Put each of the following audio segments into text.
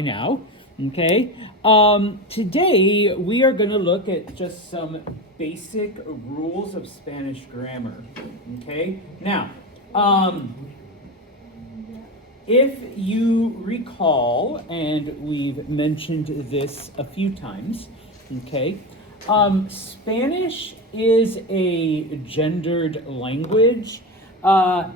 now. Okay, today we are going to look at just some basic rules of Spanish grammar. Okay, now, if you recall, and we've mentioned this a few times, okay, Spanish is a gendered language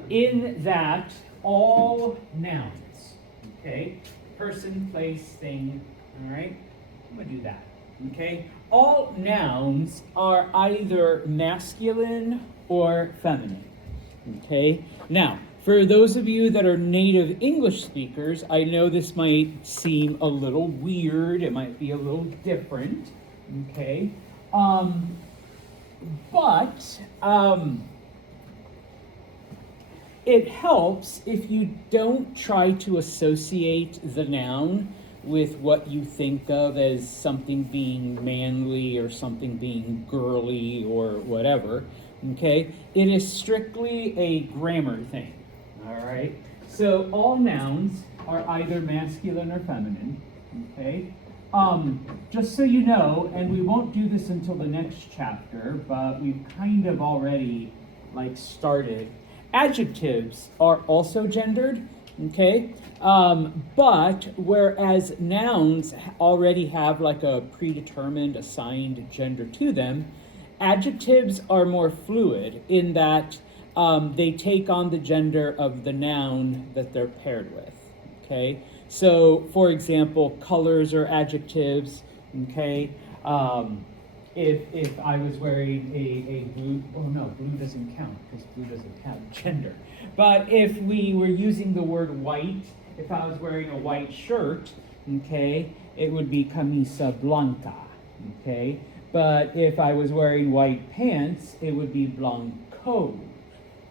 in that all nouns, okay, person, place, thing, all right? I'm going to do that, okay? All nouns are either masculine or feminine, okay? Now, for those of you that are native English speakers, I know this might seem a little weird, it might be a little different, okay? But it helps if you don't try to associate the noun with what you think of as something being manly or something being girly or whatever, okay? It is strictly a grammar thing, all right? So all nouns are either masculine or feminine, okay? Just so you know, and we won't do this until the next chapter, but we've kind of already started. Adjectives are also gendered, okay? But whereas nouns already have a predetermined assigned gender to them, adjectives are more fluid in that they take on the gender of the noun that they're paired with, okay? So, for example, colors are adjectives, okay? If I was wearing a blue, oh no, blue doesn't count because blue doesn't have gender. But if we were using the word white, if I was wearing a white shirt, okay, it would be camisa blanca, okay? But if I was wearing white pants, it would be blanco, all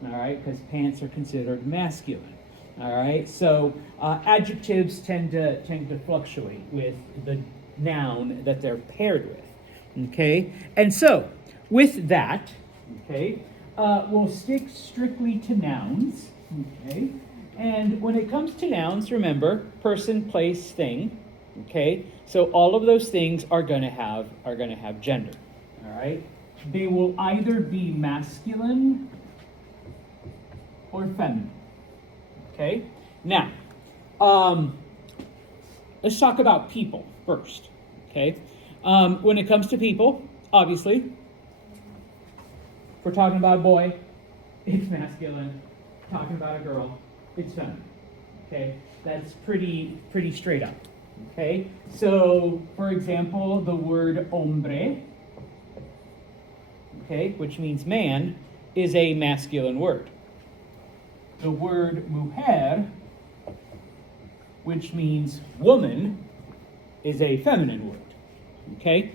right, because pants are considered masculine, all right? So adjectives tend to fluctuate with the noun that they're paired with. Okay, and so with that, okay, we'll stick strictly to nouns, okay, and when it comes to nouns, remember, person, place, thing, okay, so all of those things are going to have gender, all right, they will either be masculine or feminine, okay. Now, let's talk about people first, okay. When it comes to people, obviously, if we're talking about a boy, it's masculine. Talking about a girl, it's feminine. Okay, that's pretty straight up. Okay, so for example, the word hombre, okay, which means man, is a masculine word. The word mujer, which means woman, is a feminine word. Okay,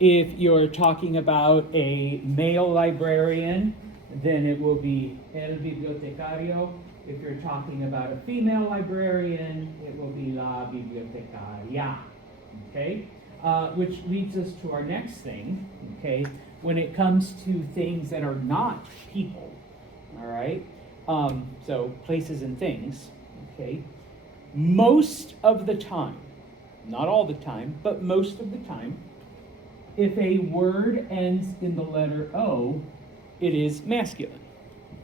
if you're talking about a male librarian, then it will be el bibliotecario. If you're talking about a female librarian, it will be la bibliotecaria. Okay, which leads us to our next thing. Okay, when it comes to things that are not people, all right. So places and things. Okay, most of the time. Not all the time, but most of the time, if a word ends in the letter O, it is masculine,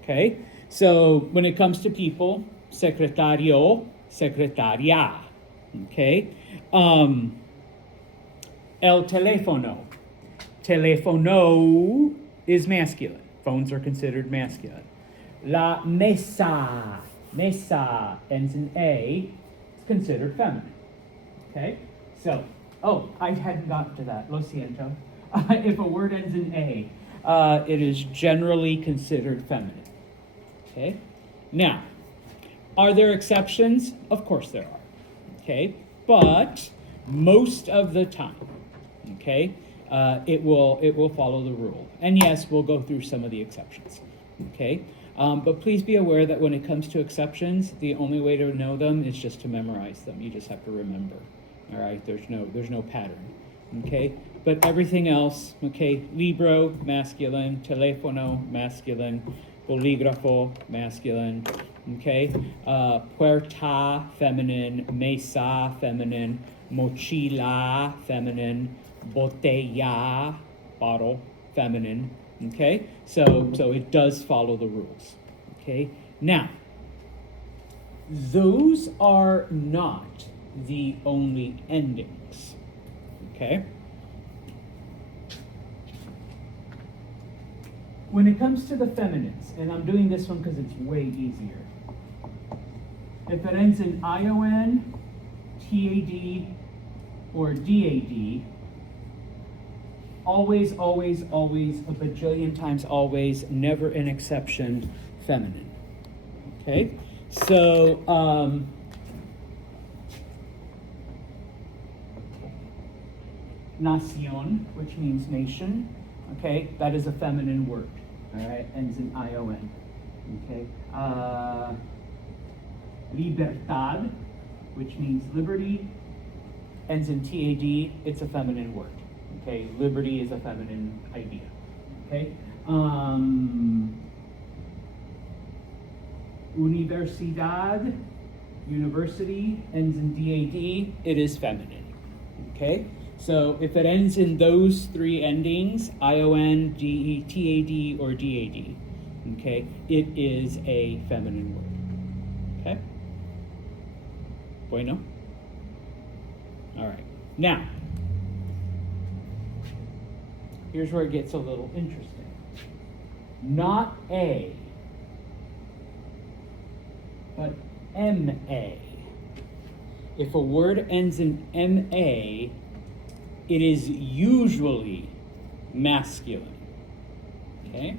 okay? So when it comes to people, secretario, secretaria, okay? El teléfono. Teléfono is masculine. Phones are considered masculine. La mesa. Mesa ends in A. It's considered feminine. Okay, so, I hadn't gotten to that, lo siento. If a word ends in A, it is generally considered feminine. Okay, now, are there exceptions? Of course there are. Okay, but most of the time, okay, it will follow the rule. And yes, we'll go through some of the exceptions. Okay, but please be aware that when it comes to exceptions, the only way to know them is just to memorize them. You just have to remember. All right, there's no pattern, okay? But everything else, okay, libro, masculine, teléfono, masculine, bolígrafo, masculine, Okay, puerta, feminine, mesa, feminine, mochila, feminine, botella, bottle, feminine. Okay, so it does follow the rules. Okay, now, those are not the only endings. Okay? When it comes to the feminines, and I'm doing this one because it's way easier. If it ends in ION, TAD, or DAD, always, always, always, a bajillion times always, never an exception, feminine. Okay? So, nación, which means nation, okay, that is a feminine word, all right, ends in ION, okay. Libertad, which means liberty, ends in TAD, it's a feminine word, okay, liberty is a feminine idea, okay. Universidad, university, ends in DAD, it is feminine, okay. So if it ends in those three endings, ION, TAD, or DAD, okay, it is a feminine word, okay? Bueno? All right. Now, here's where it gets a little interesting. Not A, but MA. If a word ends in MA, it is usually masculine, okay?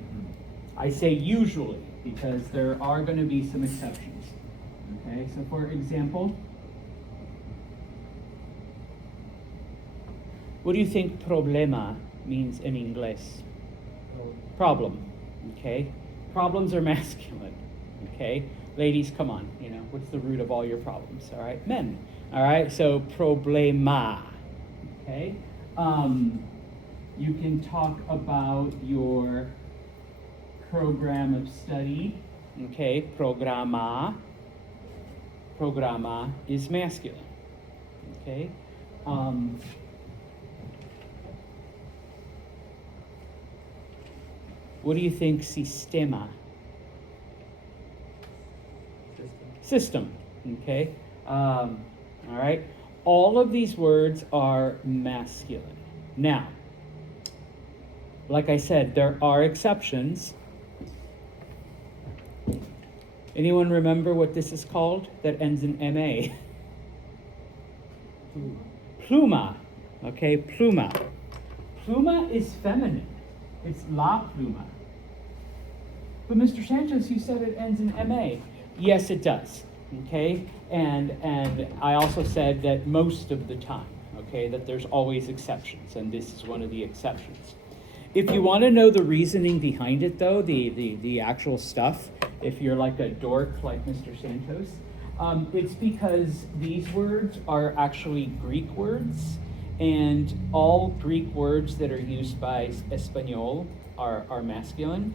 I say usually because there are going to be some exceptions, okay? So for example, what do you think problema means in English? Problem, okay? Problems are masculine, okay? Ladies, come on, you know, what's the root of all your problems, all right? Men, all right? So problema. Okay, you can talk about your program of study. Okay, programa. Programa is masculine. Okay. What do you think sistema? System. Okay. All right. All of these words are masculine. Now, like I said, there are exceptions. Anyone remember what this is called that ends in MA? Pluma. Okay, pluma. Pluma is feminine. It's la pluma. But Mr. Sanchez, you said it ends in MA. Yes, it does. Okay, and I also said that most of the time, okay, that there's always exceptions, and this is one of the exceptions. If you want to know the reasoning behind it, though, the actual stuff, if you're like a dork like Mr. Santos, it's because these words are actually Greek words, and all Greek words that are used by Espanol are masculine.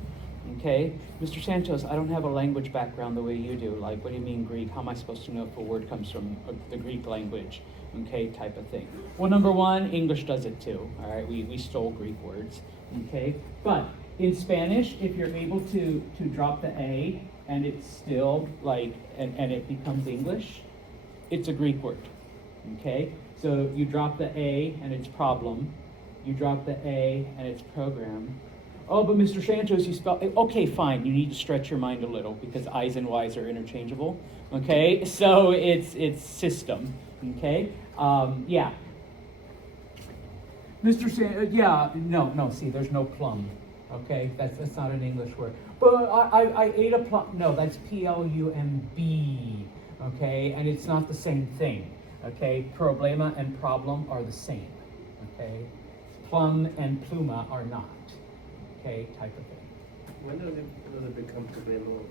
Okay, Mr. Santos, I don't have a language background the way you do. Like, what do you mean Greek? How am I supposed to know if a word comes from the Greek language? Okay, type of thing. Well, number one, English does it too. All right, we stole Greek words. Okay, but in Spanish, if you're able to drop the A and it's still like, and it becomes English, it's a Greek word. Okay, so you drop the A and it's problem. You drop the A and it's program. Oh, but Mr. Santos, you spell, okay, fine, you need to stretch your mind a little because I's and Y's are interchangeable, okay? So it's system, okay? Yeah. Mr. No, see, there's no plum, okay? That's not an English word. But I ate a plum, no, that's P-L-U-M-B, okay? And it's not the same thing, okay? Problema and problem are the same, okay? Plum and pluma are not. Okay, type of thing. When does it become problema?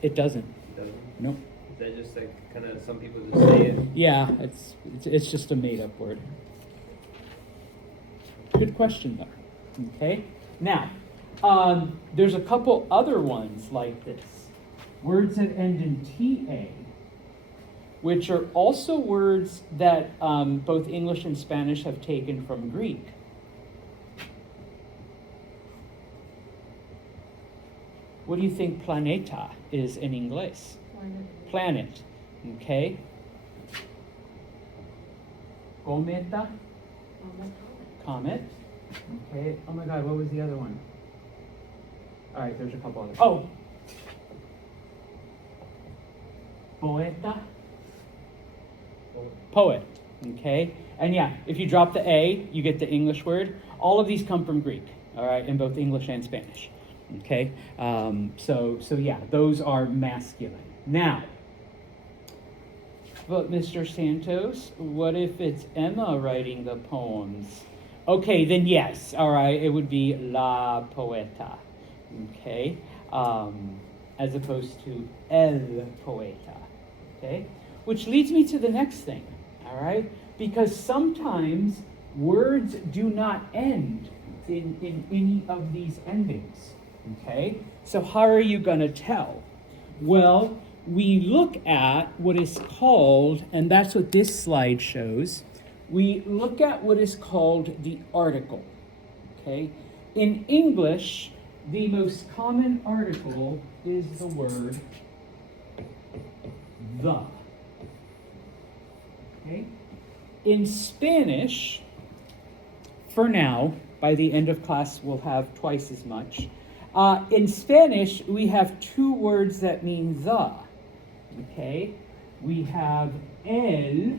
It doesn't. It doesn't? Nope. Is that just like kind of some people just say it? Yeah, it's just a made up word. Good question though. Okay, now there's a couple other ones like this. words that end in TA, which are also words that both English and Spanish have taken from Greek. What do you think planeta is in English? Planet. Okay. Cometa? Comet. Okay. Oh my God, what was the other one? All right, there's a couple others. Oh! Poeta? Poet. Okay. And yeah, if you drop the A, you get the English word. All of these come from Greek, all right, in both English and Spanish. Okay. So yeah, those are masculine. Now, but Mr. Santos, what if it's Emma writing the poems? Okay, then yes, all right, it would be la poeta, okay, as opposed to el poeta, okay? Which leads me to the next thing, all right? Because sometimes words do not end in any of these endings, okay? So how are you going to tell? Well, we look at what is called, and that's what this slide shows, we look at what is called the article, okay? In English, the most common article is the word the, okay? In Spanish, for now, by the end of class, we'll have twice as much. In Spanish, we have two words that mean the, okay? We have el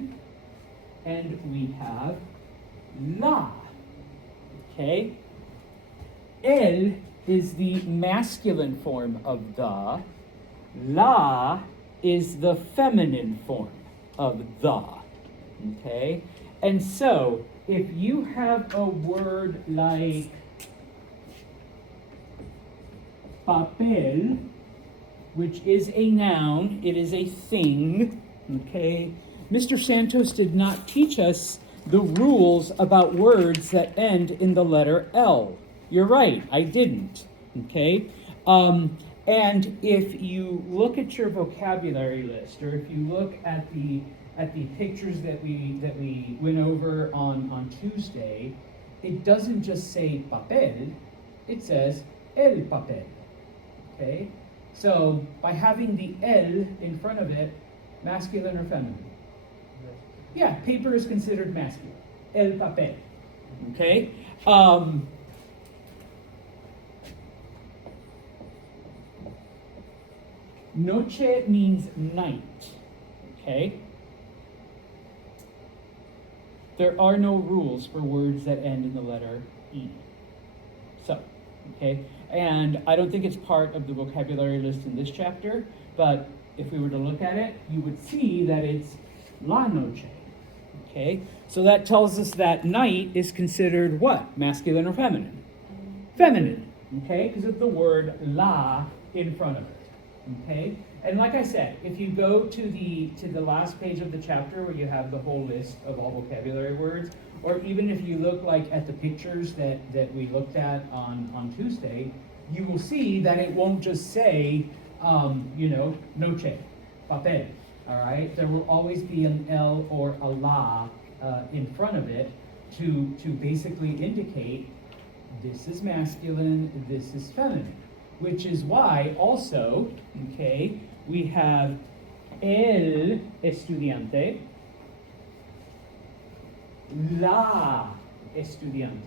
and we have la, okay? El is the masculine form of the. La is the feminine form of the, okay? And so, if you have a word like papel, which is a noun, it is a thing, okay? Mr. Santos did not teach us the rules about words that end in the letter L. You're right, I didn't, okay? And if you look at your vocabulary list, or if you look at the pictures that we went over on Tuesday, it doesn't just say papel, it says el papel, okay? So by having the el in front of it, masculine or feminine? Yeah, paper is considered masculine. El papel, okay? Noche means night, okay? There are no rules for words that end in the letter E. So, okay? And I don't think it's part of the vocabulary list in this chapter, but if we were to look at it, you would see that it's la noche, okay? So that tells us that night is considered what? Masculine or feminine? Feminine, okay? Because of the word la in front of it. Okay, and like I said, if you go to the last page of the chapter where you have the whole list of all vocabulary words, or even if you look like at the pictures that we looked at on Tuesday, you will see that it won't just say, noche, papel. All right, there will always be an L or a la in front of it to basically indicate this is masculine, this is feminine. Which is why also, okay, we have el estudiante, la estudiante,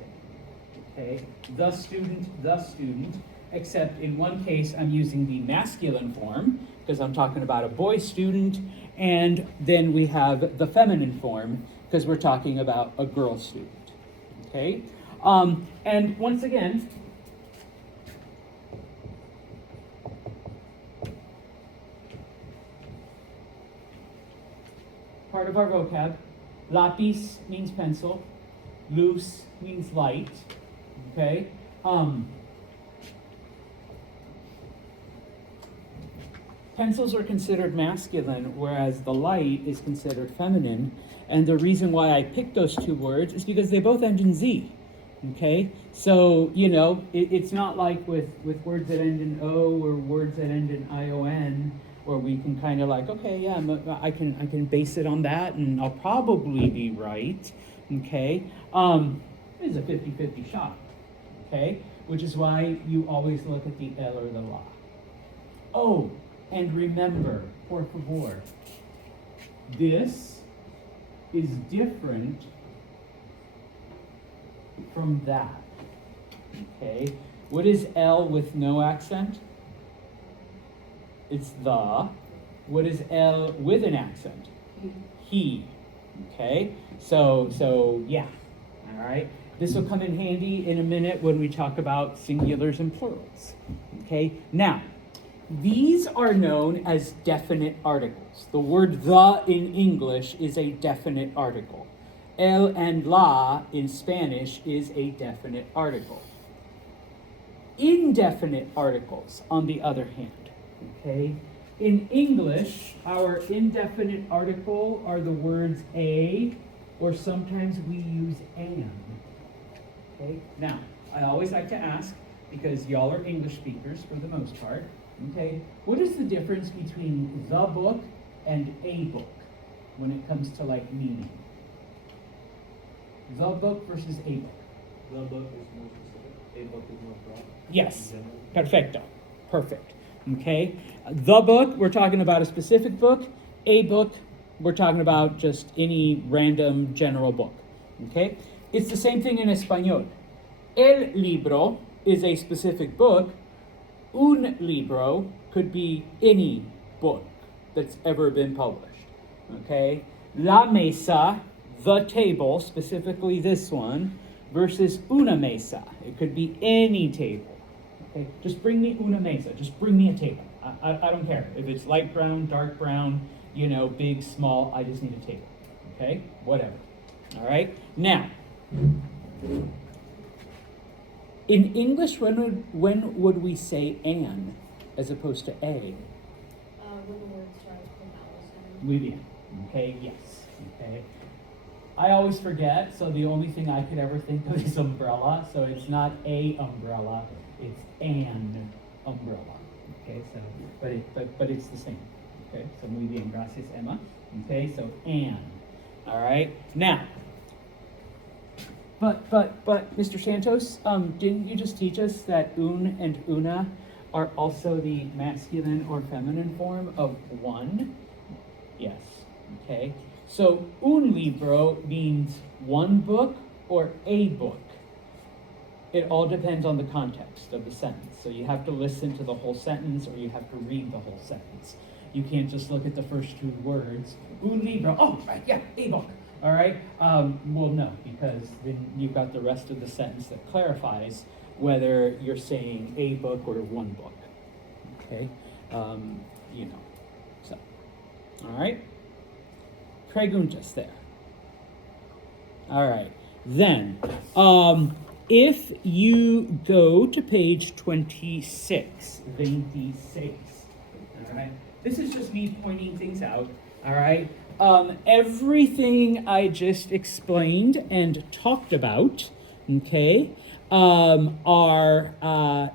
okay, the student, except in one case I'm using the masculine form because I'm talking about a boy student, and then we have the feminine form because we're talking about a girl student, okay? And once again, part of our vocab. Lapis means pencil. Luz means light. Okay? Pencils are considered masculine, whereas the light is considered feminine. And the reason why I picked those two words is because they both end in Z. Okay, so it's not like with words that end in O or words that end in ION, where we can kind of like, okay, yeah, I can base it on that, and I'll probably be right. Okay, it is a 50-50 shot. Okay, which is why you always look at the L or the La. Oh, and remember, por favor, this is different from that. Okay, what is L with no accent? It's the. What is L with an accent? He. Okay, so yeah, all right. This will come in handy in a minute when we talk about singulars and plurals. Okay, now these are known as definite articles. The word the in English is a definite article. El and la in Spanish is a definite article. Indefinite articles, on the other hand, okay? In English, our indefinite article are the words a, or sometimes we use an. Okay? Now, I always like to ask, because y'all are English speakers for the most part, okay, what is the difference between the book and a book when it comes to like meaning? The book versus a book. The book is more specific, a book is more broad. Yes, perfecto, perfect. Okay, the book, we're talking about a specific book. A book, we're talking about just any random general book. Okay, it's the same thing in Espanol. El libro is a specific book. Un libro could be any book that's ever been published. Okay, la mesa, the table, specifically this one, versus una mesa. It could be any table. Okay, just bring me una mesa. Just bring me a table. I don't care if it's light brown, dark brown, big, small. I just need a table. Okay, whatever. All right. Now, in English, when would we say an as opposed to a? When the word starts with vowel sound. Muy bien. Okay. Yes. Okay. I always forget, so the only thing I could ever think of is umbrella. So it's not a umbrella, it's an umbrella. Okay, so but it's the same. Okay, so muy bien, gracias, Emma. Okay, so an. All right. Now, but Mr. Santos, didn't you just teach us that un and una are also the masculine or feminine form of one? Yes. Okay. So, un libro means one book or a book. It all depends on the context of the sentence. So you have to listen to the whole sentence or you have to read the whole sentence. You can't just look at the first two words. Un libro, oh, right, yeah, a book. All right? Well, no, because then you've got the rest of the sentence that clarifies whether you're saying a book or one book. Okay? So, all right? Preguntas there. All right. Then, if you go to page 26, all right? This is just me pointing things out, all right? Everything I just explained and talked about, okay, are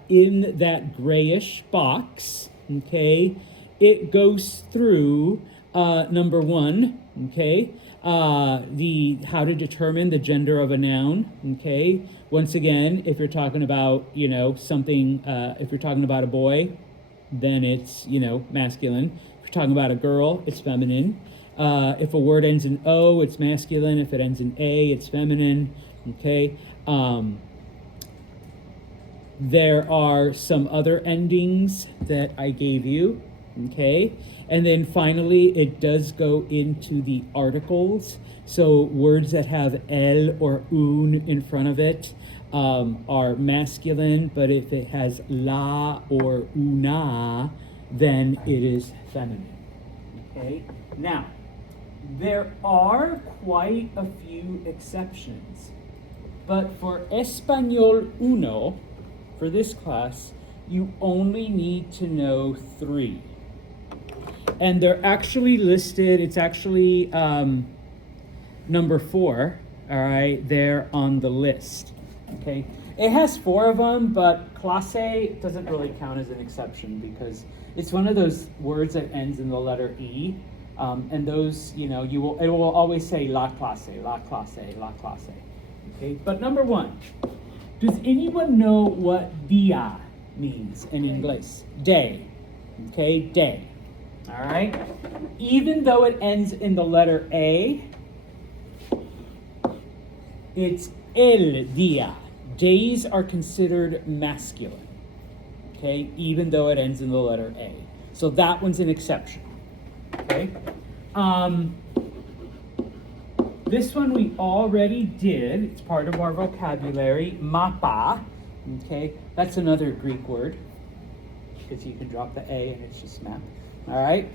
in that grayish box, okay? It goes through number one, okay, the how to determine the gender of a noun, okay. Once again, if you're talking about, something, if you're talking about a boy, then it's, masculine. If you're talking about a girl, it's feminine. If a word ends in O, it's masculine. If it ends in A, it's feminine, okay. There are some other endings that I gave you, okay. And then finally, it does go into the articles. So words that have el or un in front of it are masculine, but if it has la or una, then it is feminine. Okay? Now, there are quite a few exceptions, but for Español Uno, for this class, you only need to know 3. And they're actually listed, it's actually number 4, all right, there on the list. Okay, it has 4 of them, but clase doesn't really count as an exception because it's one of those words that ends in the letter E, and those, it will always say la clase, la clase, la clase. Okay, but number 1, does anyone know what dia means in English? Day. Okay, day. All right. Even though it ends in the letter A, it's el dia. Days are considered masculine. Okay, even though it ends in the letter A. So that one's an exception. Okay. This one we already did. It's part of our vocabulary. Mapa. Okay, that's another Greek word. Because you can drop the A and it's just map. All right.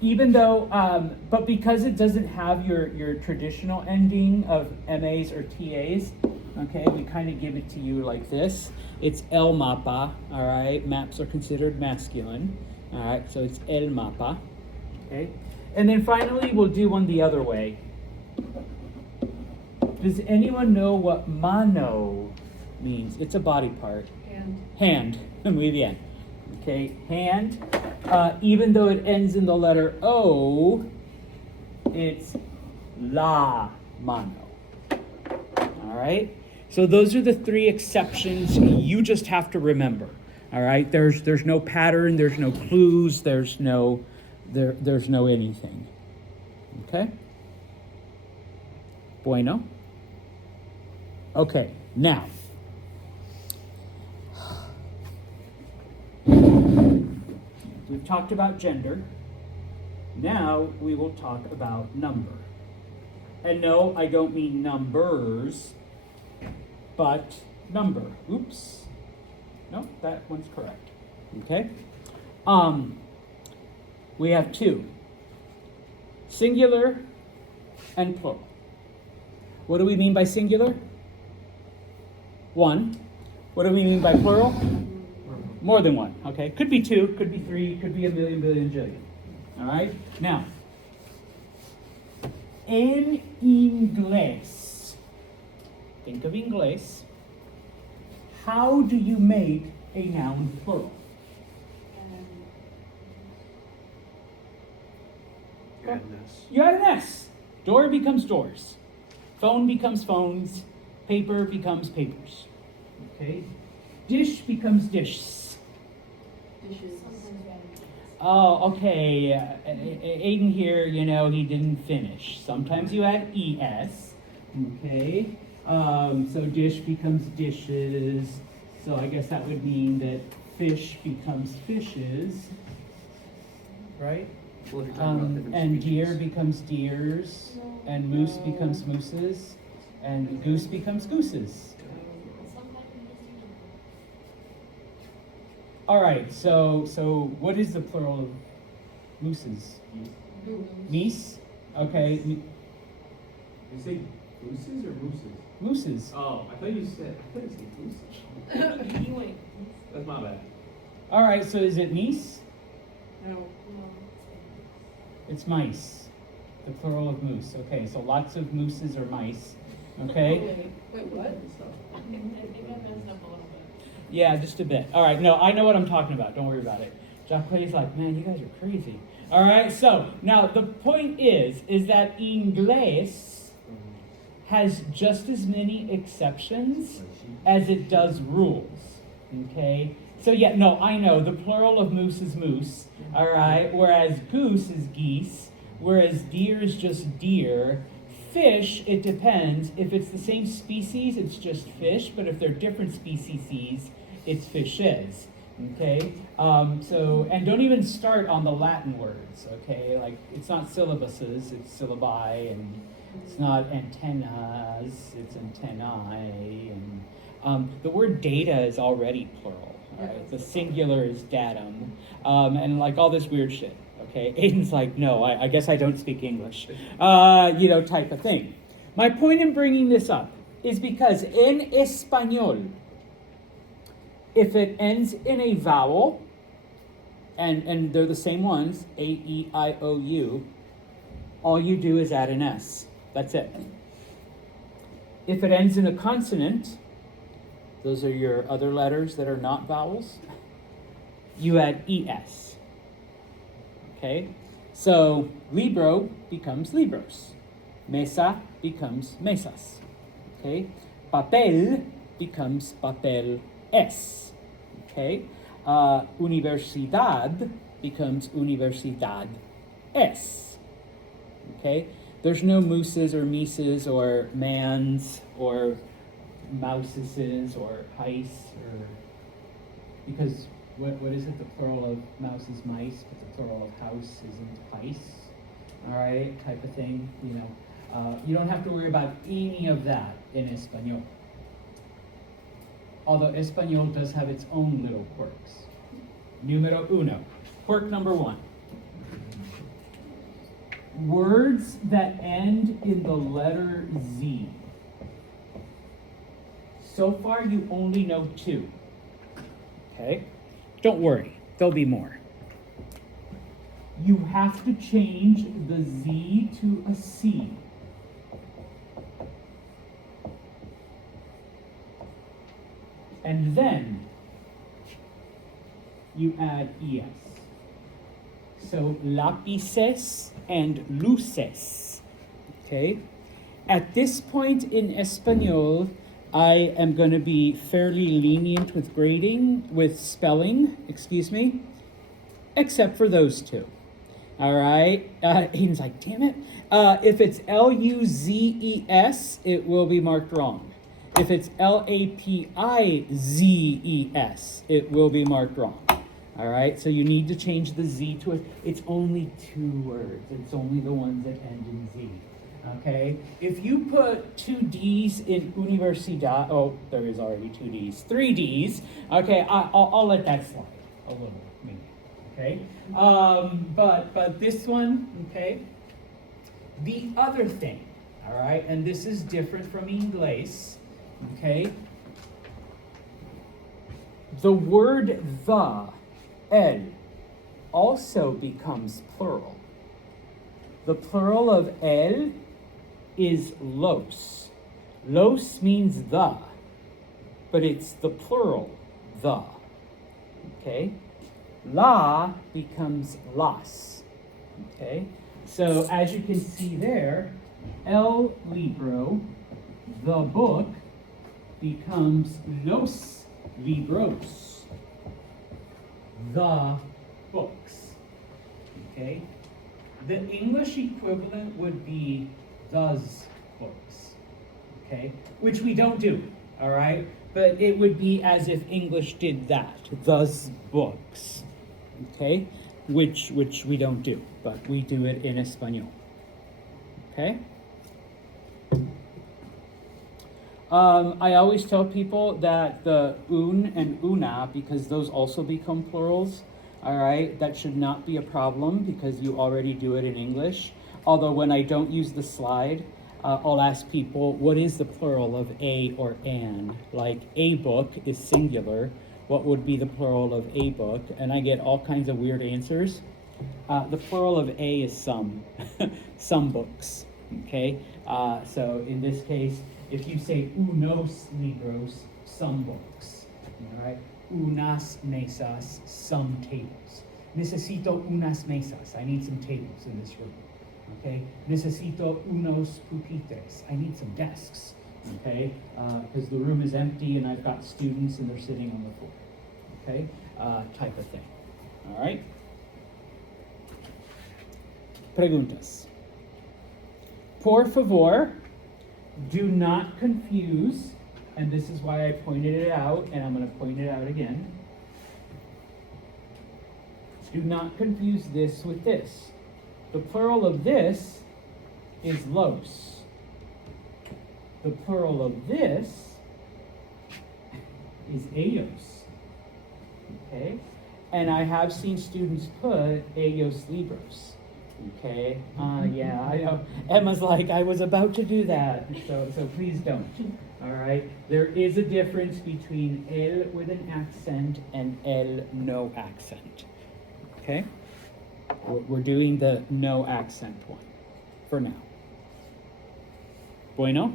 Even though, but because it doesn't have your traditional ending of MAs or TAs, okay, we kind of give it to you like this. It's el mapa. All right. Maps are considered masculine. All right. So it's el mapa. Okay. And then finally, we'll do one the other way. Does anyone know what mano means? It's a body part. Hand. Muy bien. Okay, hand. Even though it ends in the letter O, it's la mano. All right? So those are the 3 exceptions you just have to remember. All right? There's no pattern, there's no clues, there's no anything. Okay? Bueno. Okay, now. We've talked about gender. Now we will talk about number. And no, I don't mean numbers, but number. Oops. No, that one's correct. Okay? We have 2. Singular and plural. What do we mean by singular? 1. What do we mean by plural? More than 1, okay? Could be 2, could be 3, could be a million, billion, jillion. All right? Now, en inglés, think of inglés, how do you make a noun plural? You add an S. Door becomes doors. Phone becomes phones. Paper becomes papers. Okay? Dish becomes dishes. Oh, okay. Aiden here, he didn't finish. Sometimes you add ES. Okay? So dish becomes dishes. So I guess that would mean that fish becomes fishes. Right? And deer becomes deers. And moose becomes mooses. And goose becomes gooses. All right, so what is the plural of mooses? Meese? Okay. You say gooses or mooses? Mooses. Oh, I thought you said gooses. That's my bad. All right, so is it meese? No. It's mice. The plural of moose. Okay, so lots of mooses or mice. Okay? Wait, what? I think I messed up a little bit. Yeah, just a bit. All right, no, I know what I'm talking about. Don't worry about it. Jacques is like, man, you guys are crazy. All right, so now the point is that Inglés has just as many exceptions as it does rules. Okay? So yeah, no, I know. The plural of moose is moose. All right, whereas goose is geese, whereas deer is just deer. Fish, it depends. If it's the same species, it's just fish, but if they're different species, it's fishes. Okay? And don't even start on the Latin words, okay? Like, it's not syllabuses, it's syllabi, and it's not antennas, it's antennae, and the word data is already plural, right? The singular is datum, and like all this weird shit. Okay, Aiden's like, no, I guess I don't speak English, type of thing. My point in bringing this up is because in Español, if it ends in a vowel, and they're the same ones, A, E, I, O, U, all you do is add an S. That's it. If it ends in a consonant, those are your other letters that are not vowels, you add es. Okay? So libro becomes libros. Mesa becomes mesas. Okay? Papel becomes papel es. Okay? Universidad becomes universidad es. Okay? There's no mooses or mises or mans or mouseses or heis or, because what is it? The plural of mouse is mice, but the plural of house isn't heis. All right, type of thing. You don't have to worry about any of that in Espanol. Although Espanol does have its own little quirks. Numero uno. Quirk number one. Words that end in the letter Z. So far, you only know two. Okay? Don't worry, there'll be more. You have to change the Z to a C. And then you add es. So lápices and luces. Okay? At this point in Espanol, I am going to be fairly lenient with grading, with spelling, except for those two. All right? Aiden's like, damn it. If it's L-U-Z-E-S, it will be marked wrong. If it's L-A-P-I-Z-E-S, it will be marked wrong. All right? So you need to change the Z to it. It's only two words. It's only the ones that end in Z. Okay? If you put two D's in universidad, oh, there is already two D's, three D's. Okay, I'll let that slide a little, maybe. Okay? But this one, okay? The other thing, all right, and this is different from Inglés, okay? The word the, el, also becomes plural. The plural of el is los. Los means the, but it's the plural, the. Okay? La becomes las. Okay? So as you can see there, el libro, the book, becomes los libros, the books. Okay? The English equivalent would be those books, okay? Which we don't do, all right? But it would be as if English did that, those books, okay? Which we don't do, but we do it in Espanol, okay? I always tell people that the un and una, because those also become plurals, all right, that should not be a problem because you already do it in English. Although when I don't use the slide, I'll ask people, what is the plural of a or an? Like a book is singular. What would be the plural of a book? And I get all kinds of weird answers. The plural of a is some, some books, okay? So in this case, if you say unos libros, some books, all right? Unas mesas, some tables. Necesito unas mesas. I need some tables in this room. Okay, necesito unos pupitres. I need some desks. Okay, because the room is empty and I've got students and they're sitting on the floor. Okay, type of thing. All right. Preguntas. Por favor, do not confuse, and this is why I pointed it out, and I'm going to point it out again. Do not confuse this with this. The plural of this is los. The plural of this is ellos. Okay? And I have seen students put ellos libros. Okay? Yeah, I know. Emma's like, I was about to do that. So please don't. All right? There is a difference between el with an accent and el no accent. Okay? We're doing the no accent one for now. Bueno?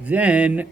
Then